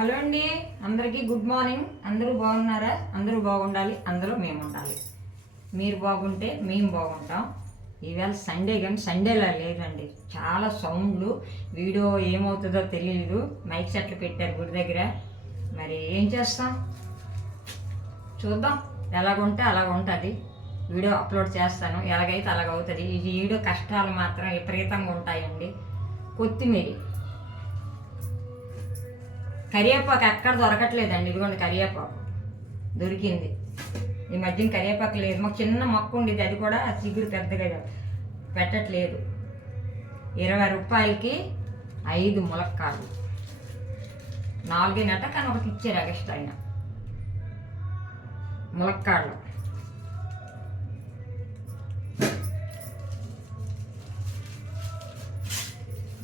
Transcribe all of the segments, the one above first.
Hello అండి, అందరికీ good morning. అందరూ బాగున్నారా? అందరూ బాగుండాలి, అందులో మేము ఉండాలి. మీరు బాగుంటే మేము బాగుంటాం. ఈవేళ సండే, కానీ సండేలా లేదండి, చాలా సౌండ్లు. వీడియో ఏమవుతుందో తెలియదు. మైక్ సెట్లు పెట్టారు గుడి దగ్గర. మరి ఏం చేస్తాం, చూద్దాం. ఎలాగుంటే అలాగ ఉంటుంది. వీడియో అప్లోడ్ చేస్తాను, ఎలాగైతే అలాగవుతుంది. ఈ వీడియో కష్టాలు మాత్రం విపరీతంగా ఉంటాయండి. కొత్తిమీర, కరివేపాకు ఎక్కడ దొరకట్లేదండి. ఇదిగోండి కరివేపాకు దొరికింది. ఈ మధ్యన కరివేపాకు లేదు. మాకు చిన్న మొక్క ఉండేది, అది కూడా చిగురు పెద్దగా పెట్టట్లేదు. 20 రూపాయలకి 5 ములక్కాడలు, 4 కానీ ఒకటి ఇచ్చారు ఎక్స్ట్రా అయినా ములక్కాడలు.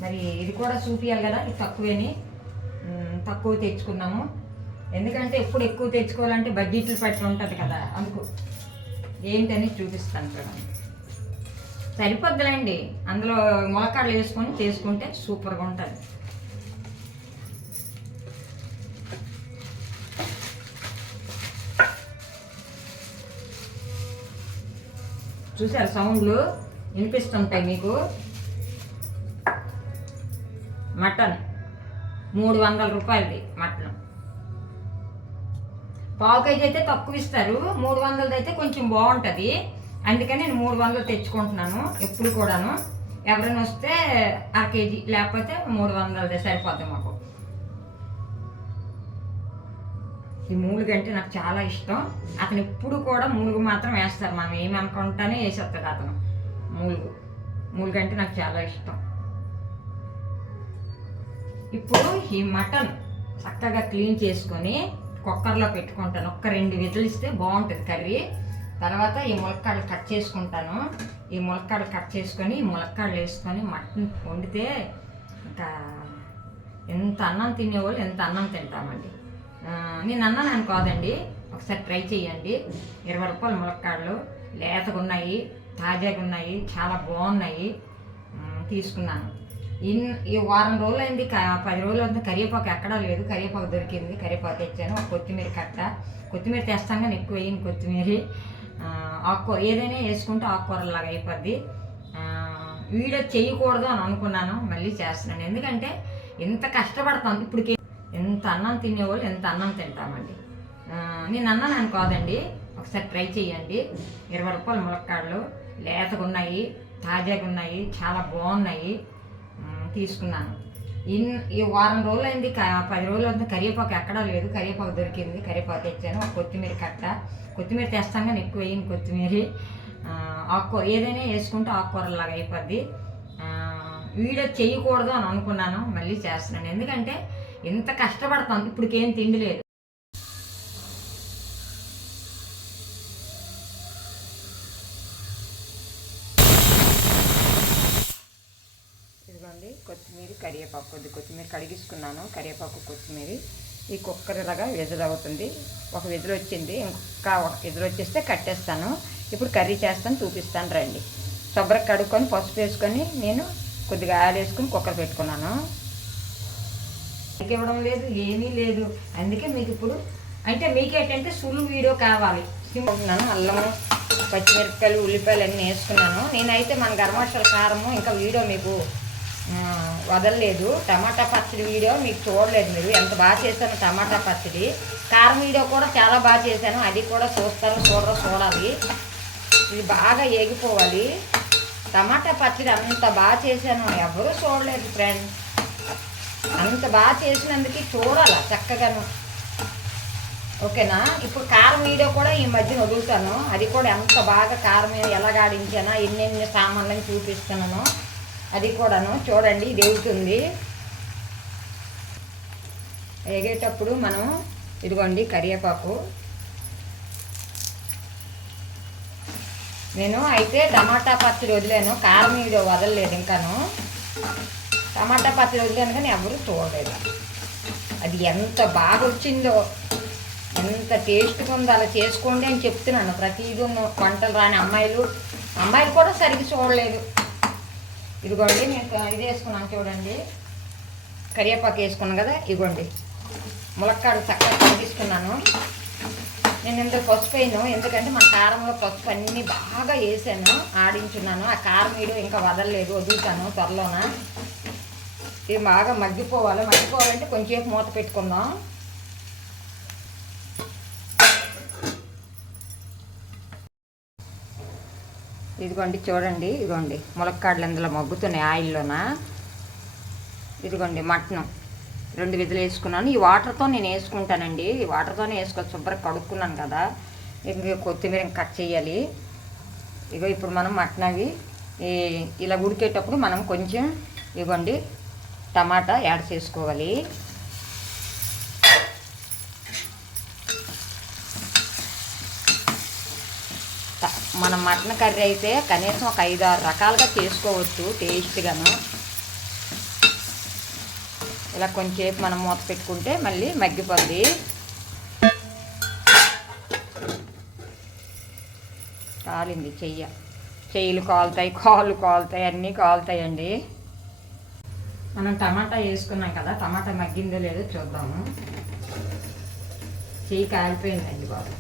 మరి ఇది కూడా చూపియాలి కదా. ఇది తక్కువ తెచ్చుకున్నాము. ఎందుకంటే ఎప్పుడు ఎక్కువ తెచ్చుకోవాలంటే బడ్జెట్లు పట్టి ఉంటుంది కదా, అందుకు ఏంటని చూపిస్తాను చూడండి. సరిపోద్దులేండి, అందులో ములక్కాడలు వేసుకొని చేసుకుంటే సూపర్గా ఉంటుంది. చూసారు సౌండ్లు వినిపిస్తుంటాయి మీకు. మటన్ 300 రూపాయలది మటన్. పావు కేజీ అయితే తక్కువ ఇస్తారు, 300 అయితే కొంచెం బాగుంటుంది. అందుకని నేను 300 తెచ్చుకుంటున్నాను ఎప్పుడు కూడాను. ఎవరైనా వస్తే 1/2 కేజీ, లేకపోతే 300 సరిపోద్ది మాకు. ఈ మూలుగు అంటే నాకు చాలా ఇష్టం. అతను ఎప్పుడు కూడా మూలుగు మాత్రం వేస్తారు. మనం ఏమి అనుకుంటానే వేసేస్తాడు అతను. మూలుగు అంటే నాకు చాలా ఇష్టం. ఇప్పుడు ఈ మటన్ చక్కగా క్లీన్ చేసుకొని కుక్కర్లో పెట్టుకుంటాను. 2 విజిల్ ఇస్తే బాగుంటుంది కర్రీ. తర్వాత ఈ ములక్కాడలు కట్ చేసుకుంటాను. ఈ ములక్కాడలు కట్ చేసుకొని ఈ ములక్కాడలు వేసుకొని మటన్ వండితే ఇంకా ఎంత అన్నం తినేవాళ్ళు ఎంత అన్నం తింటామండి. నేను అన్నాను కాదండి, ఒకసారి ట్రై చేయండి. 20 రూపాయలు ములక్కాడలు, లేతగా ఉన్నాయి, తాజాగా ఉన్నాయి, చాలా బాగున్నాయి. తీసుకున్నాను. ఈ వారం రోజులు అయింది, 10 రోజులు అవుతుంది. కరివేపాకు ఎక్కడా లేదు. కరివేపాకు దొరికింది, కరివేపాకు తెచ్చాను. ఒక కొత్తిమీర కట్ట. కొత్తిమీర తెస్తాం కానీ ఎక్కువ వేయను కొత్తిమీర. ఆకుకూర ఏదైనా వేసుకుంటే ఆకుకూరలాగా అయిపోద్ది. వీడియో చేయకూడదు అని అనుకున్నాను, మళ్ళీ చేస్తున్నాను. ఎందుకంటే ఎంత కష్టపడతాం. ఇప్పుడు ఎంత అన్నం తినేవాళ్ళు ఎంత అన్నం తింటామండి. నేను అన్నాను కాదండి, ఒకసారి ట్రై చేయండి. 20 రూపాయలు ములక్కాడలు, లేతగా ఉన్నాయి, తాజాగా ఉన్నాయి, చాలా బాగున్నాయి. తీసుకున్నాను. ఈ వారం రోజులు అయింది, 10 రోజులు అవుతుంది. కరివేపాకు ఎక్కడా లేదు. కరివేపాకు దొరికింది, కరివేపాకు తెచ్చాను. ఒక కొత్తిమీర కట్ట. కొత్తిమీర తెస్తాం కానీ ఎక్కువ వేయను కొత్తిమీర. ఆకుకూర ఏదైనా వేసుకుంటే ఆకుకూరలాగా అయిపోద్ది. వీడియో చేయకూడదు అని అనుకున్నాను, మళ్ళీ చేస్తున్నాను. ఎందుకంటే ఎంత కష్టపడతాం. ఇప్పటికేం తిండి లేదు. ఇదిగోండి కొత్తిమీర, కరివేపాకు. కొత్తిమీర కడిగించుకున్నాను. కరివేపాకు, కొత్తిమీర. ఈ కుక్కర్ ఇలాగా విజిల్ అవుతుంది. ఒక విజిల్ వచ్చింది, ఇంకా ఒక విజిల్ వచ్చేస్తే కట్టేస్తాను. ఇప్పుడు కర్రీ చేస్తాను, చూపిస్తాను రండి. శుభ్రంగా కడుక్కొని పసుపు వేసుకొని నేను కొద్దిగా ఆయిల్ వేసుకొని కుక్కర్ పెట్టుకున్నాను. ఇవ్వడం లేదు, ఏమీ లేదు. అందుకే మీకు ఇప్పుడు అంటే మీకేంటంటే సులువు వీడియో కావాలి. సింపుల్నాను. అల్లము, పచ్చిమిరపకాయలు, ఉల్లిపాయలు అన్నీ వేసుకున్నాను. నేనైతే మన గరం మసాలా కారము ఇంకా వీడియో మీకు వదలలేదు. టమాటా పచ్చడి వీడియో మీకు చూడలేదు. మీరు ఎంత బాగా చేశాను టమాటా పచ్చడి. కారం వీడియో కూడా చాలా బాగా చేశాను, అది కూడా చూడాలి. ఇది బాగా ఏగిపోవాలి. టమాటా పచ్చడి అంత బాగా చేశాను, ఎవరూ చూడలేదు ఫ్రెండ్స్. అంత బాగా చేసినందుకు చూడాలా చక్కగాను. ఓకేనా? ఇప్పుడు కారం వీడియో కూడా ఈ మధ్యన వదులుతాను. అది కూడా ఎంత బాగా కారం ఎలాగ ఆడించానో, ఎన్నెన్ని సామాన్లని చూపిస్తున్నాను, అది కూడాను చూడండి. ఇది ఎగుతుంది. ఎగేటప్పుడు మనం ఇదిగోండి కరివేపాకు. నేను అయితే టమాటా పచ్చడి వదిలేను, కారం వీడియో వదలలేదు. ఇంకాను టమాటా పచ్చడి వదిలేను కానీ ఎవరు చూడలేదు. అది ఎంత బాగా వచ్చిందో, ఎంత టేస్ట్గా ఉందో. అలా చేసుకోండి అని చెప్తున్నాను. ప్రతిదీ వంటలు రాని అమ్మాయిలు కూడా సరిగ్గా చూడలేదు. ఇదిగోండి నేను ఇది వేసుకున్నాను చూడండి, కరివేపాకు వేసుకున్నాను కదా. ఇదిగోండి ములక్కాడలు చక్కగా కడిగిస్తున్నాను. నేను ఇందులో పసుపు వేయను, ఎందుకంటే మన కారంలో పసుపు అన్నీ బాగా వేసాను, ఆడించున్నాను. ఆ కారం వీడియో ఇంకా వదలలేదు, వదులుతాను త్వరలోన. ఇది బాగా మగ్గిపోవాలంటే కొంచెంసేపు మూత పెట్టుకుందాం. ఇదిగోండి చూడండి, ఇదిగోండి ములక్కాడలు ఇందులో మగ్గుతున్నాయి ఆయిల్లోన. ఇదిగోండి మటను 2 విధులు వేసుకున్నాను. ఈ వాటర్తో నేను వేసుకుంటానండి, ఈ వాటర్తోనే వేసుకోవచ్చు. శుభ్రంగా కడుక్కున్నాను కదా. ఇంక కొత్తిమీర కట్ చేయాలి. ఇగో ఇప్పుడు మనం మటన్ అవి ఇలా ఉడికేటప్పుడు మనం కొంచెం ఇవ్వండి టమాటా యాడ్ చేసుకోవాలి. మనం మటన్ కర్రీ అయితే కనీసం ఒక 5-6 రకాలుగా చేసుకోవచ్చు టేస్ట్గాను. ఇలా కొంచెంసేపు మనం మూత పెట్టుకుంటే మళ్ళీ మగ్గిపోద్ది. కాలింది చెయ్యిలు కాలుతాయి, కాళ్ళు కాలుతాయి, అన్నీ కాలుతాయండి. మనం టమాటా వేసుకున్నాం కదా, టమాటా మగ్గిందో లేదో చూద్దాము. చెయ్యి కాలిపోయిందండి బాబు.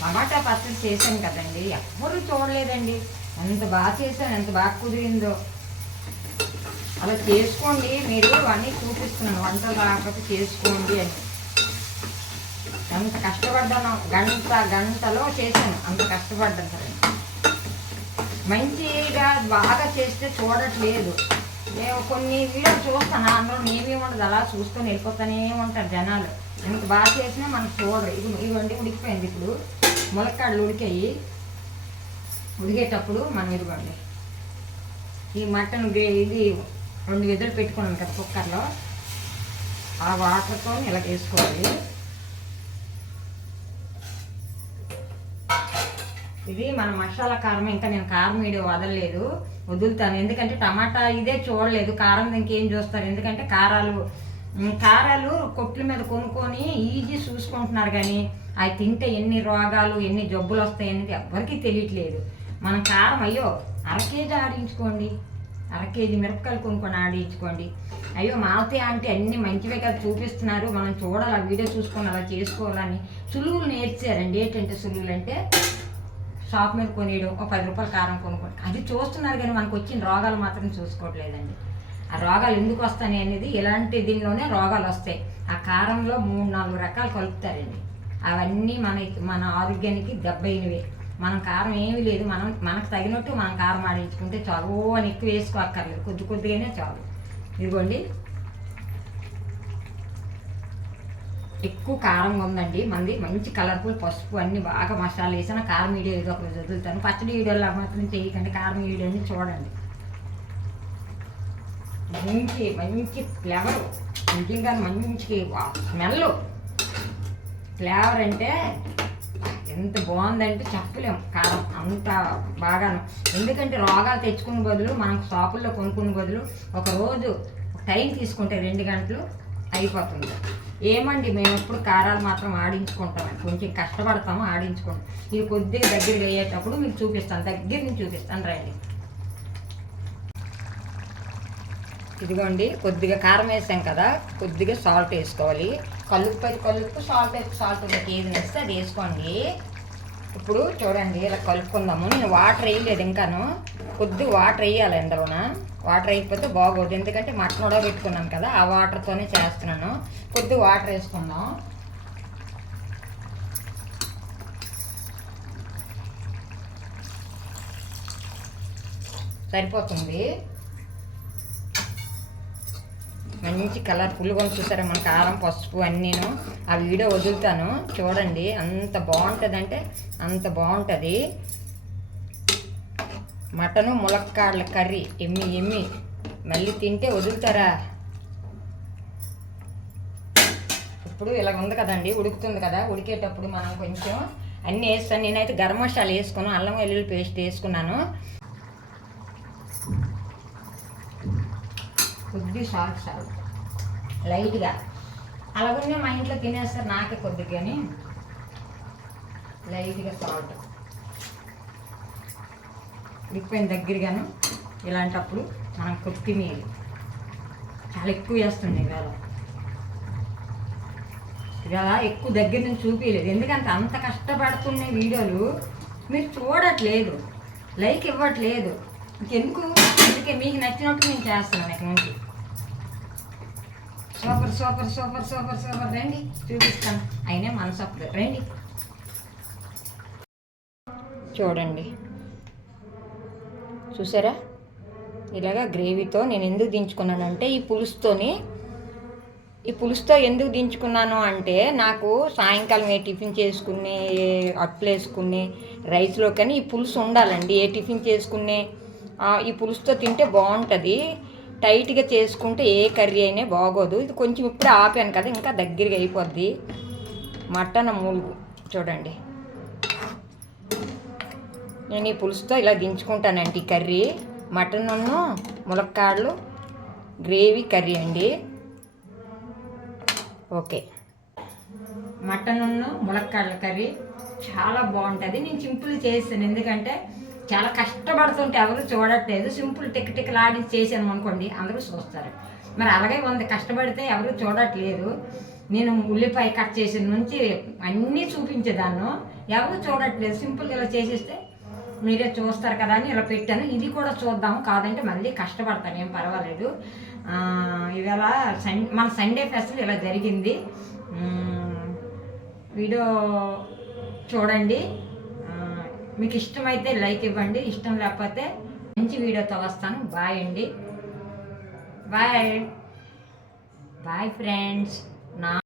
టమాటా పచ్చడి చేశాను కదండి, ఎవ్వరూ చూడలేదండి. ఎంత బాగా చేశాను, ఎంత బాగా కుదిరిందో. అలా చేసుకోండి మీరు, అన్నీ చూపిస్తున్నాను. వంటలు రాకపోతే చేసుకోండి అని. ఎంత కష్టపడ్డాను, గంటలో చేశాను, అంత కష్టపడ్డాను సరే. మంచిగా బాగా చేస్తే చూడట్లేదు. నేను కొన్ని వీడియోలు చూస్తాను, అందులో ఏమీ ఉండదు, అలా చూసుకొని వెళ్ళిపోతానే ఉంటారు జనాలు. ఎంత బాగా చేసినా మనకు చూడరు. ఇదిగోండి ఉడికిపోయింది. ఇప్పుడు ములక్కాడలు ఉడికాయి. ఉడికేటప్పుడు మనం ఇదిగోండి ఈ మటన్ ఇది 2 విధులు పెట్టుకున్నాం కదా కుక్కర్లో, ఆ వాటర్తో ఇలా వేసుకోవాలి. ఇది మన మసాలా కారం. ఇంకా నేను కారం వీడియో వదులుతాను, ఎందుకంటే టమాటా ఇదే చూడలేదు. కారం ఇంకేం చూస్తారు, ఎందుకంటే కారాలు కొట్ల మీద కొనుక్కొని ఈజీ చూసుకుంటున్నారు, కానీ అవి తింటే ఎన్ని రోగాలు ఎన్ని జబ్బులు వస్తాయి అనేది ఎవ్వరికీ తెలియట్లేదు. మనం కారం అయ్యో 1/2 కేజీ ఆడించుకోండి, 1/2 కేజీ మిరపకాయలు కొనుక్కొని ఆడించుకోండి. అయ్యో మాలతే అంటే అన్నీ మంచివే కదా చూపిస్తున్నారు, మనం చూడాలి, ఆ వీడియో చూసుకొని అలా చేసుకోవాలని సులువులు నేర్చారండి. ఏంటంటే సులువులు అంటే షాప్ మీద కొనియడం, ఒక 10 రూపాయలు కారం కొనుక్కోండి, అది చూస్తున్నారు, కానీ మనకు వచ్చిన రోగాలు మాత్రం చూసుకోవట్లేదండి. ఆ రోగాలు ఎందుకు వస్తాయి అనేది ఇలాంటి దీనిలోనే రోగాలు వస్తాయి. ఆ కారంలో 3-4 రకాలు కలుపుతారండి, అవన్నీ మన ఆరోగ్యానికి దెబ్బైనవే. మనం కారం ఏమీ లేదు, మనకు తగినట్టు మనం కారం ఆడించుకుంటే చాలు. అని ఎక్కువ వేసుకోక్కర్లేదు, కొద్దిగానే చాలు. ఇదిగోండి ఎక్కువ కారంగా ఉందండి మంది. మంచి కలర్ఫుల్ పసుపు అన్నీ బాగా మసాలా వేసిన కారం వీడియో ఏదో ఒకటి వదులుతాను. పచ్చడి వీడియోలో మాత్రం చేయకండి, కారం వీడియోని చూడండి. మంచి ఫ్లేవర్, నిజంగా మంచి స్మెల్, ఫ్లేవర్ అంటే ఎంత బాగుందంటే చెప్పలేము. కారం అంత బాగాను, ఎందుకంటే రోగాలు తెచ్చుకునే బదులు మనం షాపుల్లో కొనుక్కునే బదులు ఒకరోజు టైం తీసుకుంటే 2 గంటలు అయిపోతుంది. ఏమండి మేము ఎప్పుడు కారాలు మాత్రం ఆడించుకుంటాం, కొంచెం కష్టపడతాము, ఆడించుకుంటాం. ఇది కొద్దిగా దగ్గరికి అయ్యేటప్పుడు మీకు చూపిస్తాను, దగ్గర నుంచి చూపిస్తాను రండి. ఇదిగోండి కొద్దిగా కారం వేసాం కదా, కొద్దిగా సాల్ట్ వేసుకోవాలి. కలుపు సాల్ట్ ఏది వేస్తే అది వేసుకోండి. ఇప్పుడు చూడండి ఇలా కలుపుకుందాము. నేను వాటర్ వేయలేదు ఇంకాను, కొద్దిగా వాటర్ వేయాలి ఇందులోన. వాటర్ వేయకపోతే బాగోదు, ఎందుకంటే మటన్ ఉడకబెట్టుకున్నాను కదా, ఆ వాటర్తోనే చేస్తున్నాను. కొద్దిగా వాటర్ వేసుకుందాం. సరిపోతుంది. మంచి కలర్ఫుల్గా చూసారా మన కారం పసుపు అన్నీను. ఆ వీడియో వదులుతాను చూడండి, అంత బాగుంటుంది అంటే అంత బాగుంటుంది. మటను ములక్కాడల కర్రీ ఎమ్మి మళ్ళీ తింటే వదులుతారా. ఇప్పుడు ఇలా ఉంది కదండి, ఉడుకుతుంది కదా. ఉడికేటప్పుడు మనం కొంచెం అన్నీ వేస్తాను. నేనైతే గరం మసాలా వేసుకున్నాను, అల్లం వెల్లుల్లి పేస్ట్ వేసుకున్నాను, కొద్దిగా సాల్ట్ లైట్గా. అలాగనే మా ఇంట్లో తినేస్తారు, నాకే కొద్దిగాని లైట్గా సాల్ట్. ఉడికిపోయిన దగ్గరగాను ఇలాంటప్పుడు మనం కొత్తిమీర చాలా ఎక్కువ వేస్తుంది ఇవాళ ఎక్కువ దగ్గర నుంచి చూపించలేదు, ఎందుకంటే అంత కష్టపడుతున్న వీడియోలు మీరు చూడట్లేదు, లైక్ ఇవ్వట్లేదు. ఇంకెందుకు, అందుకే మీకు నచ్చినట్టు నేను చేస్తున్నాను ఇక నుంచి. Super super super super super, రండి చూపిస్తాను. అయినా మనసు అప్పుడు రండి చూడండి. చూసారా ఇలాగా గ్రేవీతో నేను ఎందుకు దించుకున్నానంటే ఈ పులుసుతో ఎందుకు దించుకున్నాను అంటే, నాకు సాయంకాలం ఏ టిఫిన్ చేసుకునే, అట్లు వేసుకునే రైస్లో కానీ ఈ పులుసు ఉండాలండి. ఏ టిఫిన్ చేసుకునే ఈ పులుసుతో తింటే బాగుంటుంది. టైట్గా చేసుకుంటే ఏ కర్రీ అయినా బాగోదు. ఇది కొంచెం ఇప్పుడే ఆపాను కదా, ఇంకా దగ్గరగా అయిపోద్ది. మటన్ మూలుగు చూడండి. నేను ఈ పులుసుతో ఇలా దించుకుంటానండి కర్రీ. మటన్ ములక్కాడలు గ్రేవీ కర్రీ అండి. ఓకే, మటన్ ములక్కాడల కర్రీ చాలా బాగుంటుంది. నేను సింపుల్ చేస్తాను, ఎందుకంటే చాలా కష్టపడుతుంటే ఎవరు చూడట్లేదు. సింపుల్ టిక్ చేశాను అనుకోండి, అందరూ చూస్తారు. మరి అలాగే ఉంది, కష్టపడితే ఎవరు చూడట్లేదు. నేను ఉల్లిపాయ కట్ చేసిన నుంచి అన్నీ చూపించేదాన్ని, ఎవరు చూడట్లేదు. సింపుల్గా ఇలా చేసేస్తే మీరే చూస్తారు కదా అని ఇలా పెట్టాను. ఇది కూడా చూద్దాము, కాదంటే మళ్ళీ కష్టపడతాను, ఏం పర్వాలేదు. ఇవాళ మన సండే ఫెస్టివల్ ఇలా జరిగింది. వీడియో చూడండి, మీకు ఇష్టమైతే లైక్ ఇవ్వండి, ఇష్టం లేకపోతే మంచి వీడియోతో వస్తాను. బాయ్ అండి, బాయ్ బాయ్ ఫ్రెండ్స్.